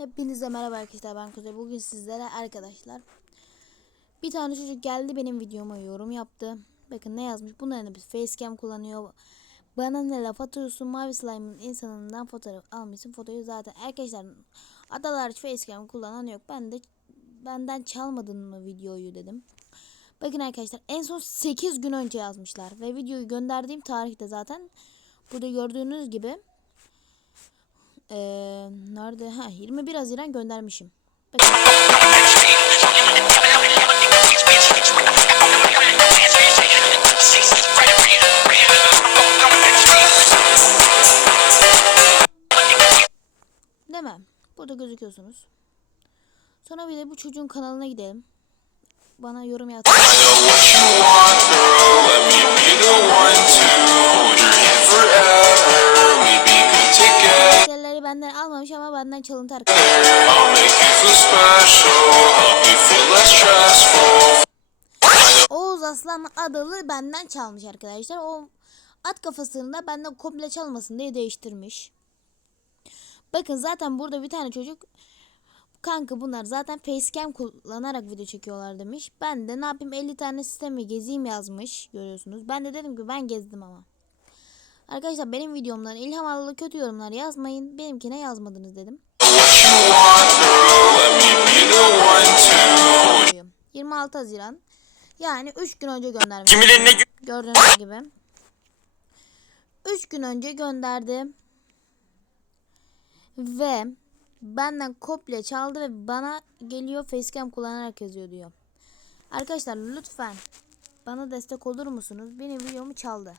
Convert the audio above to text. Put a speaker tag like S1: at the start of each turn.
S1: Hepinize merhaba arkadaşlar ben Kuzey. Bugün sizlere arkadaşlar bir tane çocuk geldi benim videoma yorum yaptı. Bakın ne yazmış. Bunların hepsi facecam kullanıyor. Bana ne laf atıyorsun mavi slime'ın insanından fotoğraf almışsın fotoyu zaten arkadaşlar adalar facecam kullanan yok. Ben de benden çalmadın mı videoyu dedim. Bakın arkadaşlar en son 8 gün önce yazmışlar ve videoyu gönderdiğim tarihte zaten burada gördüğünüz gibi ee, nerede? Ha 21 Haziran göndermişim. Bakın. Değil? Burada gözüküyorsunuz. Sonra bir de bu çocuğun kanalına gidelim. Bana yorum yaz. Benden almamış ama benden çalıntı arkadaşlar. Oğuz Aslan adalı benden çalmış arkadaşlar. O at kafasını da benden komple çalmasın diye değiştirmiş. Bakın zaten burada bir tane çocuk kanka bunlar zaten facecam kullanarak video çekiyorlar demiş. Ben de ne yapayım 50 tane sistemi gezeyim yazmış görüyorsunuz. Ben de dedim ki ben gezdim ama. Arkadaşlar benim videomdan ilham aldı kötü yorumlar yazmayın. Benimkine yazmadınız dedim.
S2: What you want, girl. Let me be the one to hold
S1: 26 Haziran. Yani 3 gün önce göndermiş.
S3: Kimilerine gö-
S1: Gördüğünüz gibi. 3 gün önce gönderdim. Ve benden kopya çaldı ve bana geliyor facecam kullanarak yazıyor diyor. Arkadaşlar lütfen bana destek olur musunuz? Benim videomu çaldı.